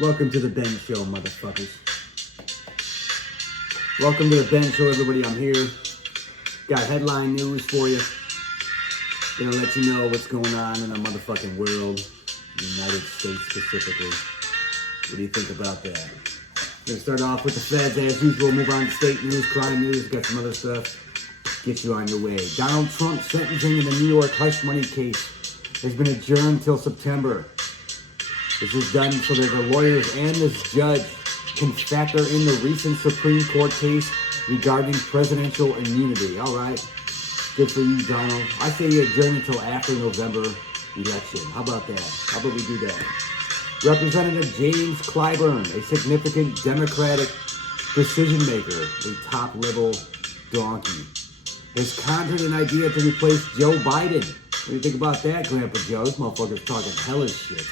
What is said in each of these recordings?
Welcome to the Ben Show, motherfuckers. Welcome to the Ben Show, everybody. I'm here. Got headline news for you. Gonna let you know what's going on in the motherfucking world, United States specifically. What do you think about that? Gonna start off with the feds as usual. Move on to state news, crime news. Got some other stuff. Get you on your way. Donald Trump's sentencing in the New York hush money case has been adjourned till September. This is done so that the lawyers and this judge can factor in the recent Supreme Court case regarding presidential immunity. All right. Good for you, Donald. I say you adjourn until after November election. How about that? How about we do that? Representative James Clyburn, a significant Democratic decision maker, a top-level donkey, has conjured an idea to replace Joe Biden. What do you think about that, Grandpa Joe? This motherfucker's talking hellish shit.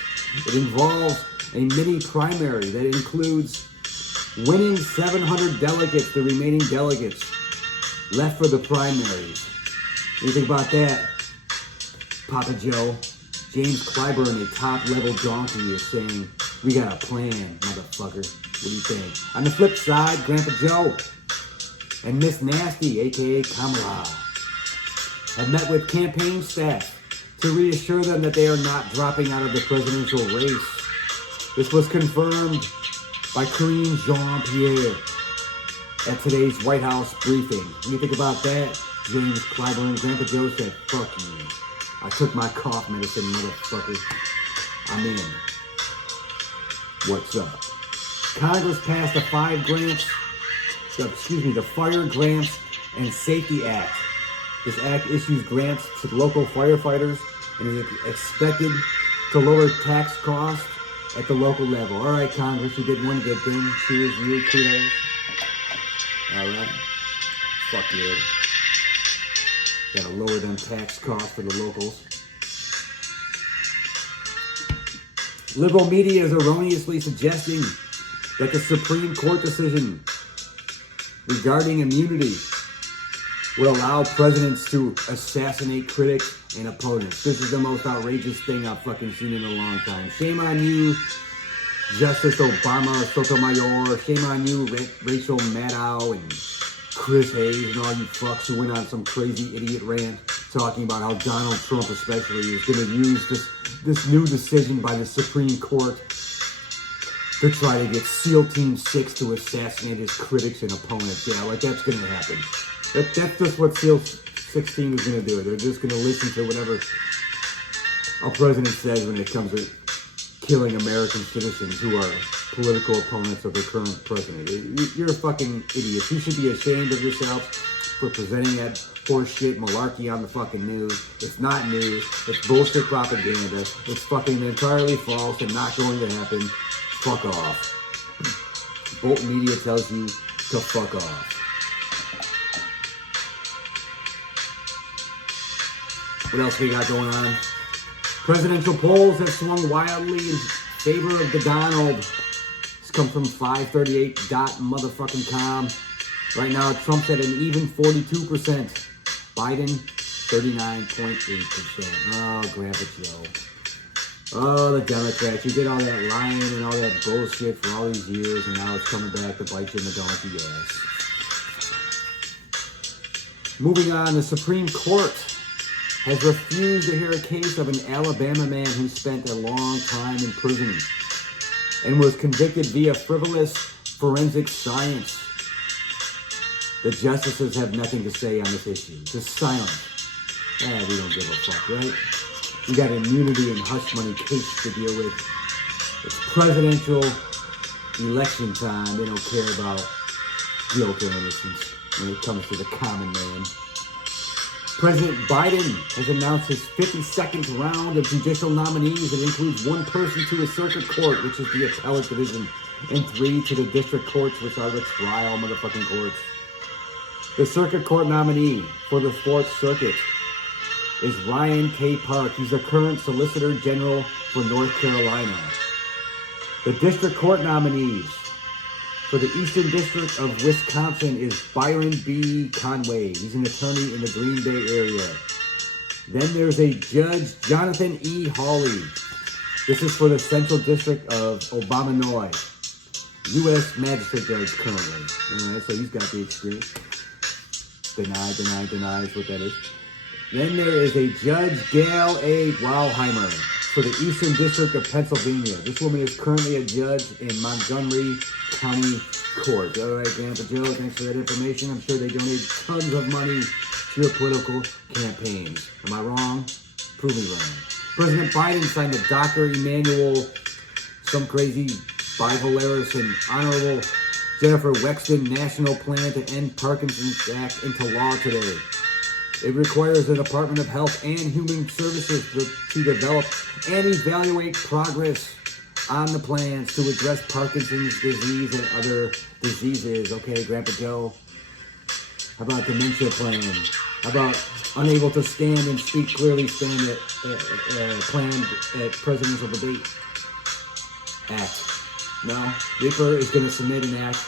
It involves a mini primary that includes winning 700 delegates, the remaining delegates left for the primaries. What do you think about that, Papa Joe? James Clyburn, a top-level donkey, is saying, we got a plan, motherfucker. What do you think? On the flip side, Grandpa Joe and Miss Nasty, a.k.a. Kamala, have met with campaign staff to reassure them that they are not dropping out of the presidential race. This was confirmed by Karine Jean-Pierre at today's White House briefing. What do you think about that, James Clyburn? Grandpa Joe said, fuck you. I took my cough medicine, motherfucker. I'm in. What's up? Congress passed the Fire Grants and Safety Act. This act issues grants to local firefighters and is expected to lower tax costs at the local level. All right, Congress, you did one good thing. Cheers, you, kudos. All right. Fuck you. Gotta lower them tax costs for the locals. Liberal media is erroneously suggesting that the Supreme Court decision regarding immunity would allow presidents to assassinate critics and opponents. This is the most outrageous thing I've fucking seen in a long time. Shame on you, Justice Obama Sotomayor. Shame on you, Rachel Maddow and Chris Hayes and all you fucks who went on some crazy idiot rant talking about how Donald Trump especially is going to use this new decision by the Supreme Court to try to get SEAL Team 6 to assassinate his critics and opponents. Yeah, like that's going to happen. That's just what SEAL 16 is going to do. They're just going to listen to whatever our president says when it comes to killing American citizens who are political opponents of the current president. You're a fucking idiot. You should be ashamed of yourself for presenting that horseshit malarkey on the fucking news. It's not news. It's bullshit propaganda. It's fucking entirely false and not going to happen. Fuck off. Bolt Media tells you to fuck off. What else we got going on? Presidential polls have swung wildly in favor of the Donald. This comes from 538.motherfucking.com. Right now, Trump's at an even 42%. Biden, 39.8%. Oh, Grandpa Joe. Oh, the Democrats. You did all that lying and all that bullshit for all these years, and now it's coming back to bite you in the donkey ass. Moving on, the Supreme Court has refused to hear a case of an Alabama man who spent a long time in prison and was convicted via frivolous forensic science. The justices have nothing to say on this issue. Just silent. We don't give a fuck, right? We got immunity and hush money case to deal with. It's presidential election time. They don't care about guilt or innocence when it comes to the common man. President Biden has announced his 52nd round of judicial nominees. It includes one person to a circuit court, which is the appellate division, and 3 to the district courts, which are the trial motherfucking courts. The circuit court nominee for the 4th Circuit is Ryan K. Park. He's the current Solicitor General for North Carolina. The district court nominees for the Eastern District of Wisconsin is Byron B. Conway. He's an attorney in the Green Bay area. Then there's a Judge Jonathan E. Hawley. This is for the Central District of Obamanoy. U.S. Magistrate Judge currently. All right, so he's got the experience. Deny is what that is. Then there is a Judge Gail A. Wildheimer for the Eastern District of Pennsylvania. This woman is currently a judge in Montgomery County Court. All right, Grandpa Joe, thanks for that information. I'm sure they donate tons of money to your political campaigns. Am I wrong? Prove me wrong. President Biden signed the Dr. Emmanuel, some crazy bipolaris and Honorable Jennifer Wexton National Plan to End Parkinson's Act into law today. It requires the Department of Health and Human Services to develop and evaluate progress on the plans to address Parkinson's disease and other diseases. Okay, Grandpa Joe. How about dementia plan? How about unable to stand and speak clearly stand plan at presidential debate act? No, Ripper is going to submit an act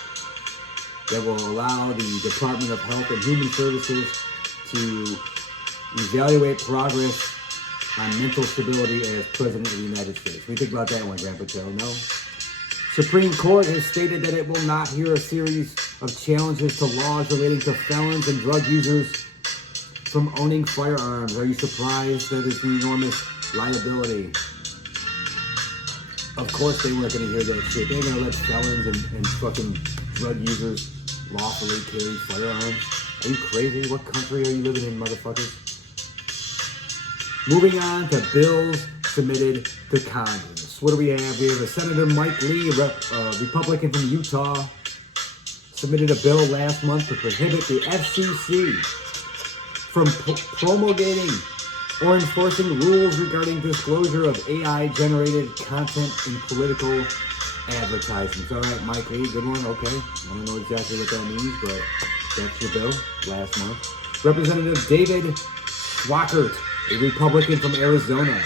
that will allow the Department of Health and Human Services to evaluate progress on mental stability as President of the United States. What do you think about that one, Grandpa Joe? No? Supreme Court has stated that it will not hear a series of challenges to laws relating to felons and drug users from owning firearms. Are you surprised that it's an enormous liability? Of course they weren't going to hear that shit. They're going to let felons and fucking drug users lawfully carry firearms. Are you crazy? What country are you living in, motherfuckers? Moving on to bills submitted to Congress. What do we have? We have a Senator Mike Lee, Republican from Utah, submitted a bill last month to prohibit the FCC from promulgating or enforcing rules regarding disclosure of AI-generated content in political advertisements. All right, Mike Lee, good one. Okay, I don't know exactly what that means, but that's your bill last month. Representative David Schwackert, a Republican from Arizona,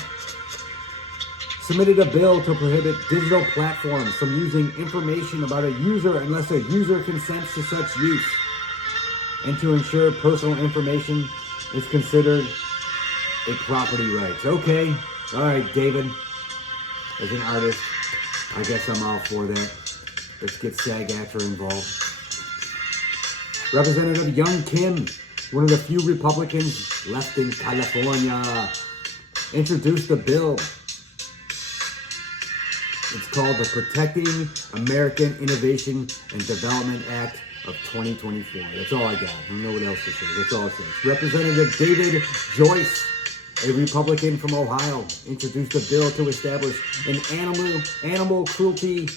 submitted a bill to prohibit digital platforms from using information about a user unless a user consents to such use, and to ensure personal information is considered a property right. Okay, all right, David, as an artist, I guess I'm all for that. Let's get SAG-AFTRA involved. Representative Young Kim, one of the few Republicans left in California, introduced a bill. It's called the Protecting American Innovation and Development Act of 2024. That's all I got. I don't know what else to say. That's all it says. Representative David Joyce, a Republican from Ohio, introduced a bill to establish an animal cruelty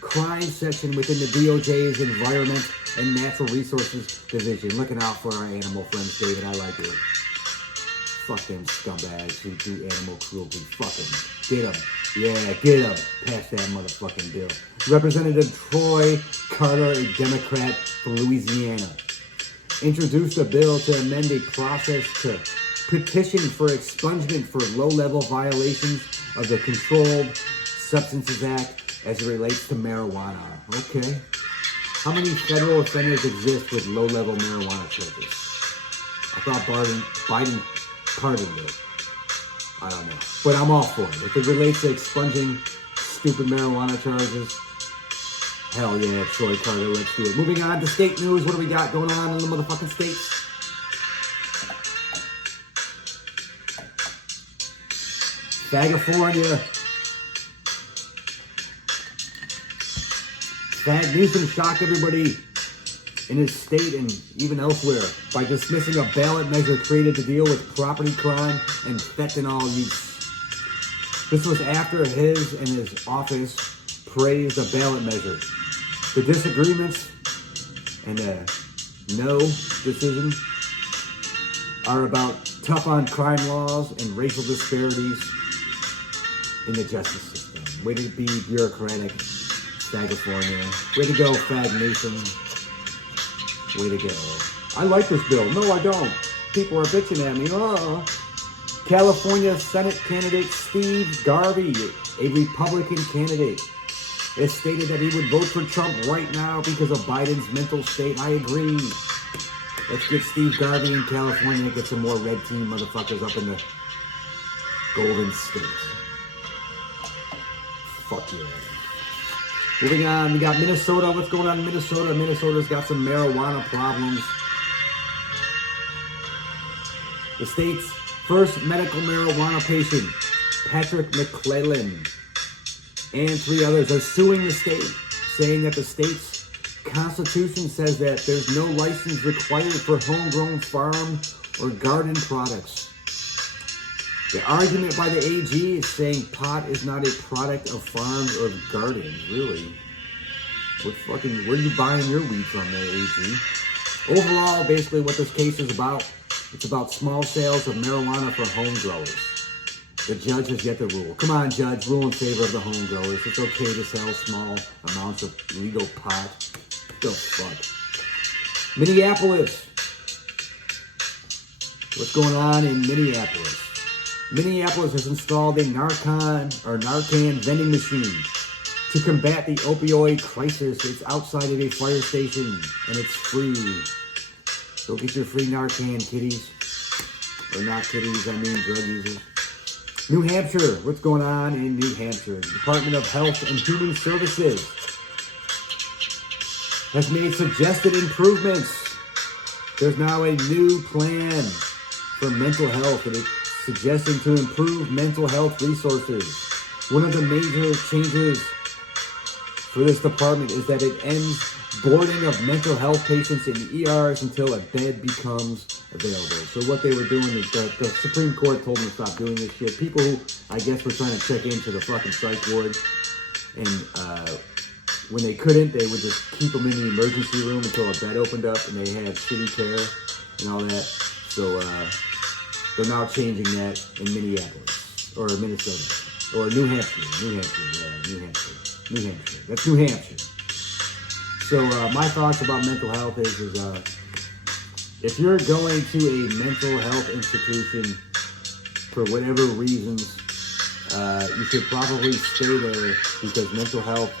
crime section within the DOJ's Environment and Natural Resources Division. Looking out for our animal friends, David. I like it. Fuck them scumbags who do animal cruelty. Fuck them. Get them. Yeah, get them. Pass that motherfucking bill. Representative Troy Carter, a Democrat from Louisiana, introduced a bill to amend a process to petition for expungement for low-level violations of the Controlled Substances Act as it relates to marijuana. Okay. How many federal offenders exist with low-level marijuana charges? I thought Biden pardoned it. I don't know. But I'm all for it. If it relates to expunging stupid marijuana charges, hell yeah, Troy Carter, let's do it. Moving on to state news. What do we got going on in the motherfucking states? California. Fag Newsom shocked everybody in his state and even elsewhere by dismissing a ballot measure created to deal with property crime and fentanyl use. This was after his and his office praised a ballot measure. The disagreements and no decision are about tough on crime laws and racial disparities in the justice system. Way to be bureaucratic, California. Way to go, Fag Nation. Way to go. I like this bill. No, I don't. People are bitching at me. Oh. California Senate candidate Steve Garvey, a Republican candidate, has stated that he would vote for Trump right now because of Biden's mental state. I agree. Let's get Steve Garvey in California, get some more red team motherfuckers up in the Golden State. Fuck yeah. Moving on, we got Minnesota. What's going on in Minnesota? Minnesota's got some marijuana problems. The state's first medical marijuana patient, Patrick McClellan, and 3 others are suing the state, saying that the state's constitution says that there's no license required for homegrown farm or garden products. The argument by the AG is saying pot is not a product of farms or gardens. Really? Where are you buying your weed from there, AG? Overall, basically what this case is about, it's about small sales of marijuana for home growers. The judge has yet to rule. Come on, judge, rule in favor of the home growers. It's okay to sell small amounts of legal pot. The fuck? Minneapolis. What's going on in Minneapolis? Minneapolis has installed a Narcan vending machine to combat the opioid crisis. It's outside of a fire station, and it's free. Go get your free Narcan, kiddies. Or not kiddies, I mean drug users. New Hampshire. What's going on in New Hampshire? The Department of Health and Human Services has made suggested improvements. There's now a new plan for mental health, and it's suggesting to improve mental health resources. One of the major changes for this department is that it ends boarding of mental health patients in ERs until a bed becomes available. So what they were doing is the Supreme Court told them to stop doing this shit. People who, I guess, were trying to check into the fucking psych ward, and when they couldn't, they would just keep them in the emergency room until a bed opened up and they had shitty care and all that. So they're now changing that in Minneapolis, or Minnesota, or New Hampshire. That's New Hampshire. So my thoughts about mental health is if you're going to a mental health institution for whatever reasons, you should probably stay there, because mental health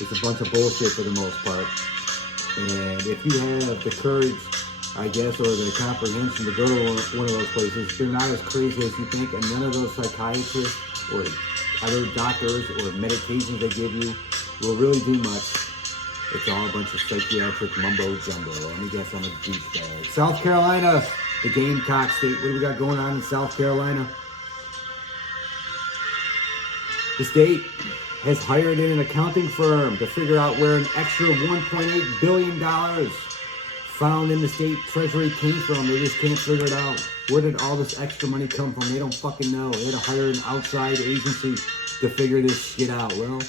is a bunch of bullshit for the most part. And if you have the courage, I guess, or the comprehension to go to one of those places, they're not as crazy as you think, and none of those psychiatrists or other doctors or medications they give you will really do much. It's all a bunch of psychiatric mumbo jumbo. Let me guess, I'm a douchebag. South Carolina, the Gamecock State. What do we got going on in South Carolina? The state has hired an accounting firm to figure out where an extra $1.8 billion found in the state treasury came from. They just can't figure it out. Where did all this extra money come from? They don't fucking know. They had to hire an outside agency to figure this shit out. Well,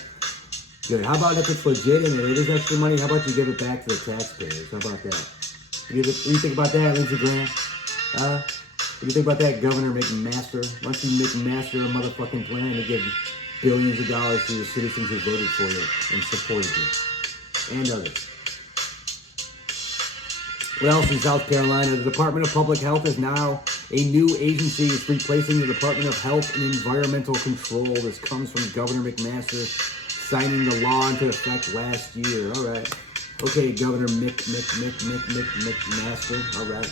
good. How about if it's legit and it is extra money, how about you give it back to the taxpayers? How about that? What do you think about that, Lindsey Graham? What do you think about that, Governor McMaster? Why don't you McMaster a motherfucking plan to give billions of dollars to the citizens who voted for you and supported you? And others. What else in South Carolina? The Department of Public Health is now a new agency. It's replacing the Department of Health and Environmental Control. This comes from Governor McMaster signing the law into effect last year. All right. Okay, Governor McMaster. All right.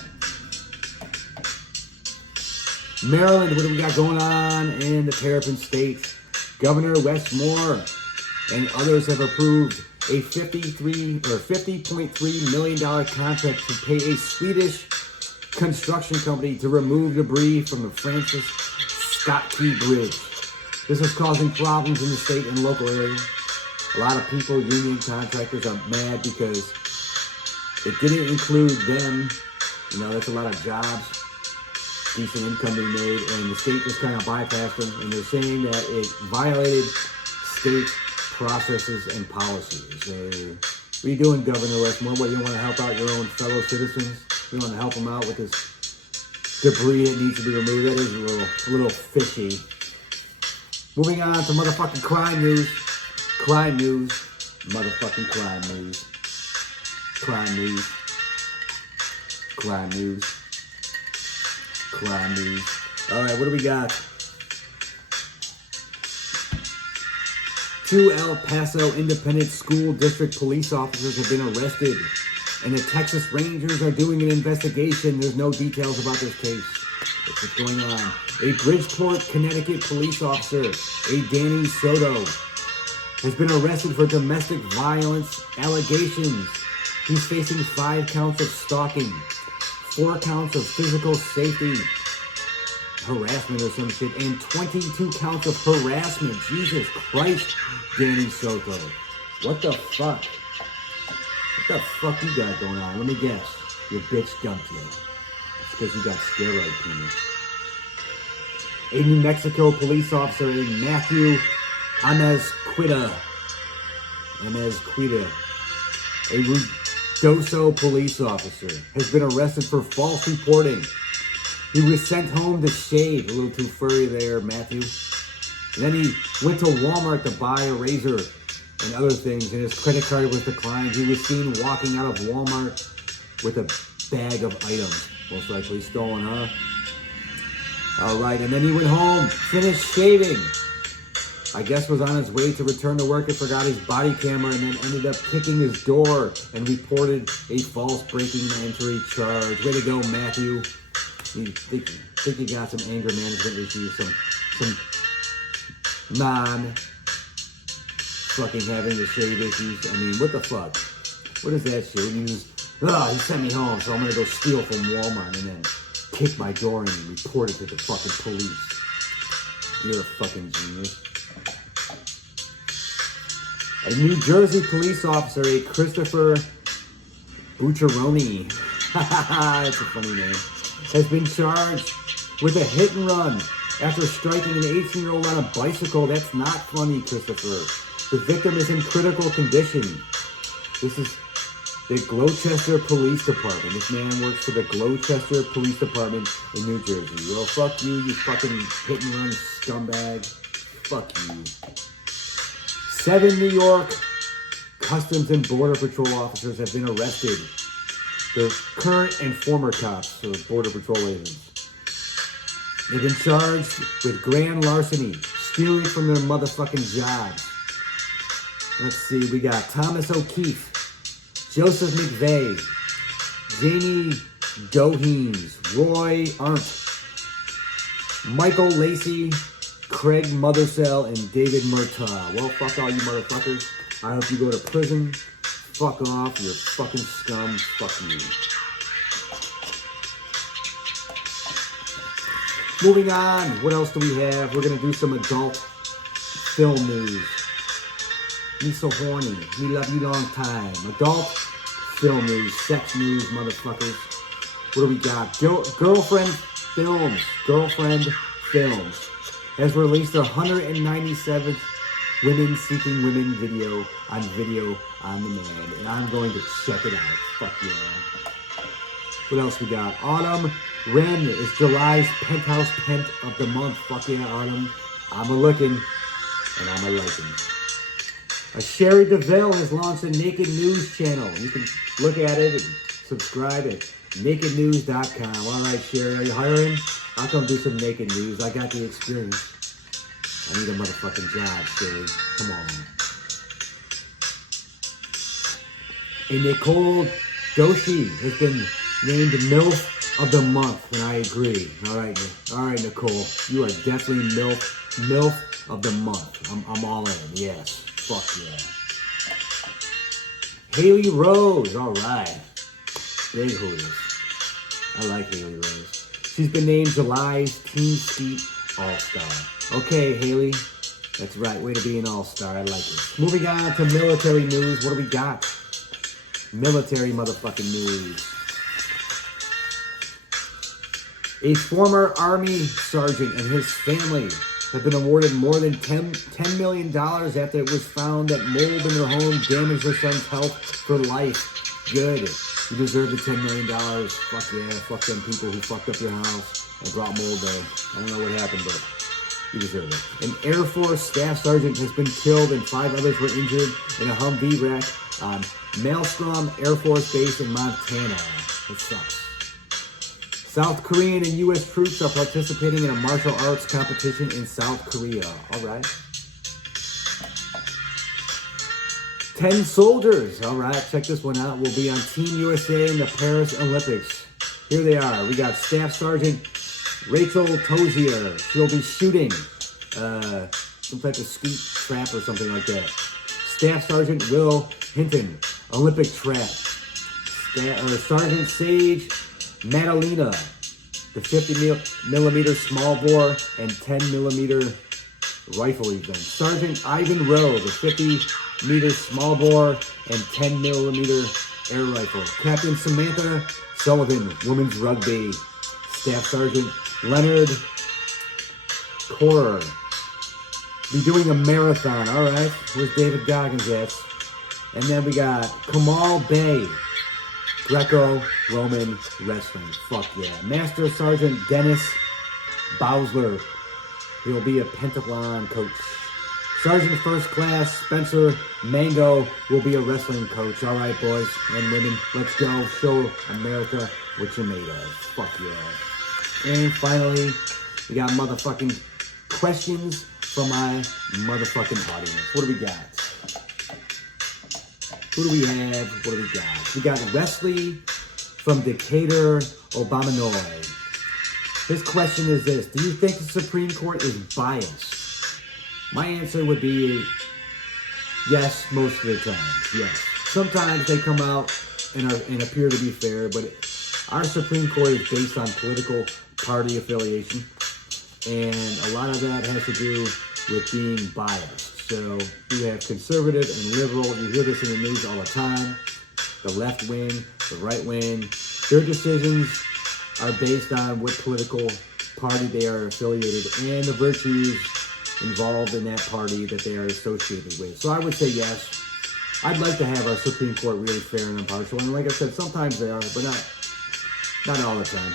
Maryland, what do we got going on in the Terrapin State? Governor Wes Moore and others have approved a $50.3 million contract to pay a Swedish construction company to remove debris from the Francis Scott Key Bridge. This is causing problems in the state and local area. A lot of people, union contractors, are mad because it didn't include them. You know, that's a lot of jobs, decent income being made, and the state just kind of bypassed them, and they're saying that it violated state processes and policies. What are you doing, Governor Westmore? What, you don't want to help out your own fellow citizens? You want to help them out with this debris that needs to be removed? That is a little fishy. Moving on to motherfucking crime news. Crime news. Motherfucking crime news. Crime news. Crime news. Crime news. Alright, what do we got? 2 El Paso Independent School District police officers have been arrested, and the Texas Rangers are doing an investigation. There's no details about this case. What's going on? A Bridgeport, Connecticut police officer, a Danny Soto, has been arrested for domestic violence allegations. He's facing 5 counts of stalking, 4 counts of physical safety harassment or some shit, and 22 counts of harassment. Jesus Christ, Danny Soto. What the fuck? What the fuck you got going on? Let me guess. Your bitch dumped you. It's because you got steroid penis. A New Mexico police officer named Matthew Amezquita, a Ruidoso police officer, has been arrested for false reporting. He was sent home to shave. A little too furry there, Matthew. And then he went to Walmart to buy a razor and other things, and his credit card was declined. He was seen walking out of Walmart with a bag of items, most likely stolen, huh? All right, and then he went home, finished shaving. I guess was on his way to return to work and forgot his body camera, and then ended up kicking his door and reported a false breaking and entry charge. Way to go, Matthew. You think you got some anger management issues, some fucking having to shave issues. I mean, what the fuck? What is that shit? You just, he sent me home, so I'm gonna go steal from Walmart and then kick my door and report it to the fucking police. You're a fucking genius. A New Jersey police officer, a Christopher Bucciaroni, that's a funny name, has been charged with a hit and run after striking an 18-year-old on a bicycle. That's not funny, Christopher. The victim is in critical condition. This is the Gloucester Police Department. This man works for the Gloucester Police Department in New Jersey. Well, fuck you, you fucking hit and run scumbag. Fuck you. 7 New York Customs and Border Patrol officers have been arrested. They're current and former cops, so Border Patrol agents. They've been charged with grand larceny, stealing from their motherfucking jobs. Let's see, we got Thomas O'Keefe, Joseph McVeigh, Jamie Doheens, Roy Arndt, Michael Lacey, Craig Mothersell, and David Murtaugh. Well, fuck all you motherfuckers. I hope you go to prison. Fuck off, you're fucking scum. Fuck you. Moving on, what else do we have? We're gonna do some adult film news. Me so horny. Me love you long time. Adult film news, sex news, motherfuckers. What do we got? Girlfriend Films has released their 197th Women Seeking Women video on demand, and I'm going to check it out. Fuck yeah. What else we got? Autumn Wren is July's Penthouse Pent of the Month. Fuck yeah, Autumn. I'm a-looking, and I'm a-liking. Sherry DeVille has launched a Naked News channel. You can look at it and subscribe at nakednews.com. All right, Sherry, are you hiring? I'll come do some naked news. I got the experience. I need a motherfucking job, Sherry. Come on. And Nicole Doshi has been named MILF of the Month, and I agree. All right, Nicole, you are definitely MILF of the Month. I'm all in. Yes, fuck yeah. Haley Rose, all right. Big hooters. I like Haley Rose. She's been named July's Teen Skeet All-Star. Okay, Haley. That's right. Way to be an all-star. I like it. Moving on to military news. What do we got? Military motherfucking news. A former Army sergeant and his family have been awarded more than $10 million after it was found that mold in their home damaged their son's health for life. Good. You deserve the $10 million. Fuck yeah. Fuck them people who fucked up your house and brought mold there. I don't know what happened, but you deserve it. An Air Force staff sergeant has been killed and 5 others were injured in a Humvee wreck on Maelstrom Air Force Base in Montana. It sucks. South Korean and U.S. troops are participating in a martial arts competition in South Korea. All right. 10 soldiers, all right, check this one out, will be on Team USA in the Paris Olympics. Here they are. We got Staff Sergeant Rachel Tozier. She'll be shooting some type of skeet trap or something like that. Staff Sergeant Will Hinton, Olympic trap. Sergeant Sage Madalena, the 50 millimeter small bore and 10 millimeter rifle event. Sergeant Ivan Rowe, the 50 meter small bore and 10 millimeter air rifle. Captain Samantha Sullivan, women's rugby. Staff Sergeant Leonard Corer, be doing a marathon. All right, where's David Goggins at? And then we got Kamal Bay, Greco-Roman wrestling. Fuck yeah. Master Sergeant Dennis Bowsler, he'll be a pentathlon coach. Sergeant First Class Spencer Mango will be a wrestling coach. All right, boys and women, let's go. Show America what you're made of. Fuck yeah. And finally, we got motherfucking questions from my motherfucking audience. What do we got? Who do we have? What do we got? We got Wesley from Decatur, Obamanoy. His question is this: do you think the Supreme Court is biased? My answer would be yes, most of the time. Yes. Sometimes they come out and appear to be fair, but our Supreme Court is based on political party affiliation, and a lot of that has to do with being biased. So you have conservative and liberal. You hear this in the news all the time. The left wing, the right wing, their decisions are based on what political party they are affiliated and the virtues involved in that party that they are associated with. So I would say yes. I'd like to have our Supreme Court really fair and impartial. And like I said, sometimes they are, but not all the time.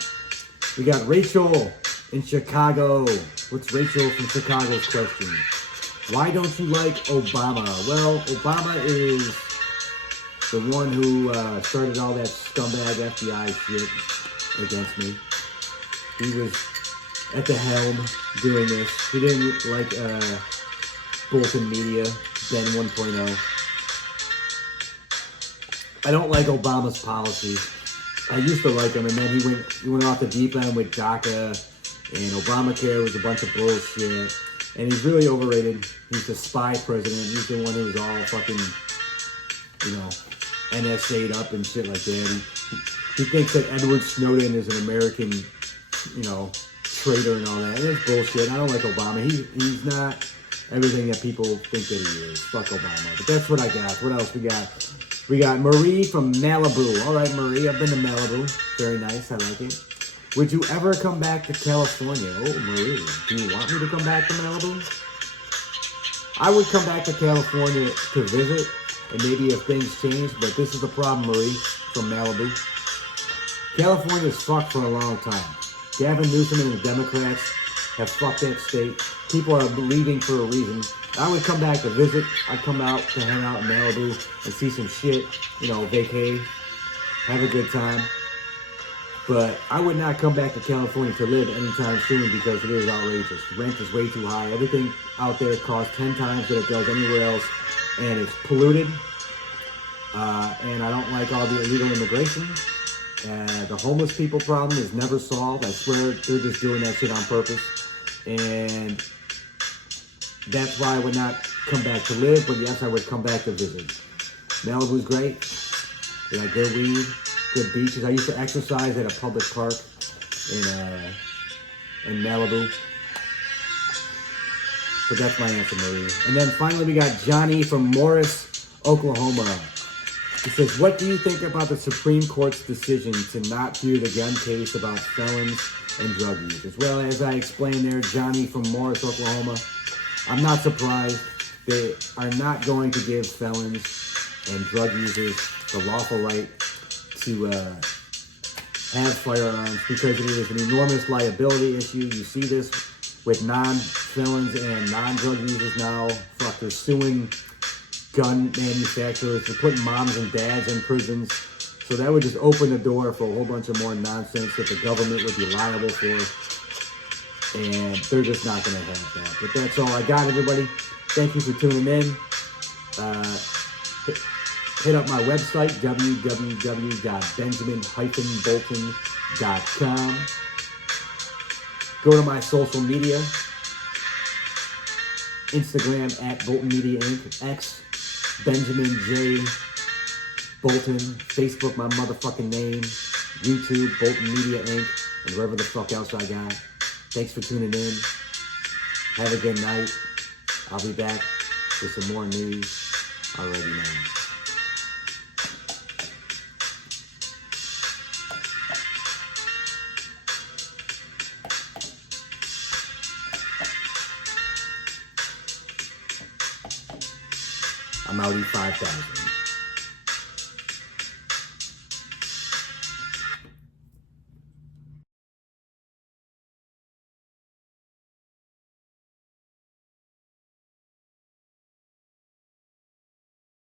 We got Rachel in Chicago. What's Rachel from Chicago's question? Why don't you like Obama? Well, Obama is the one who started all that scumbag FBI shit against me. He was at the helm doing this. He didn't like Bolton Media, Ben 1.0. I don't like Obama's policies. I used to like him, and then he went off the deep end with DACA, and Obamacare was a bunch of bullshit. And he's really overrated. He's the spy president. He's the one who was all fucking, NSA'd up and shit like that. He thinks that Edward Snowden is an American, traitor and all that. And it's bullshit. I don't like Obama. He's not everything that people think that he is. Fuck Obama. But that's what I got. What else we got? We got Marie from Malibu. All right, Marie. I've been to Malibu. Very nice. I like it. Would you ever come back to California? Oh, Marie. Do you want me to come back to Malibu? I would come back to California to visit, and maybe if things change, but this is the problem, Marie, from Malibu. California's fucked for a long time. Gavin Newsom and the Democrats have fucked that state. People are leaving for a reason. I would come back to visit. I'd come out to hang out in Malibu and see some shit, vacay, have a good time. But I would not come back to California to live anytime soon because it is outrageous. Rent is way too high. Everything out there costs 10 times what it does anywhere else. And it's polluted. And I don't like all the illegal immigration. The homeless people problem is never solved. I swear they're just doing that shit on purpose. And that's why I would not come back to live. But yes, I would come back to visit. Malibu's great. They got good weed. Good beaches. I used to exercise at a public park in Malibu. But that's my answer, Marie. And then finally we got Johnny from Morris, Oklahoma. He says, what do you think about the Supreme Court's decision to not hear the gun case about felons and drug users? Well, as I explained there, Johnny from Morris, Oklahoma, I'm not surprised. They are not going to give felons and drug users the lawful right to have firearms because it is an enormous liability issue. You see this with non-felons and non-drug users now. Fuck, they're suing gun manufacturers. They're putting moms and dads in prisons. So that would just open the door for a whole bunch of more nonsense that the government would be liable for. And they're just not going to have that. But that's all I got, everybody. Thank you for tuning in. Hit up my website, www.benjamin-bolton.com. Go to my social media. Instagram at Bolton Media Inc. X, Benjamin J. Bolton. Facebook, my motherfucking name. YouTube, Bolton Media Inc. And wherever the fuck else I got. Thanks for tuning in. Have a good night. I'll be back with some more news already now. I'm out E5000.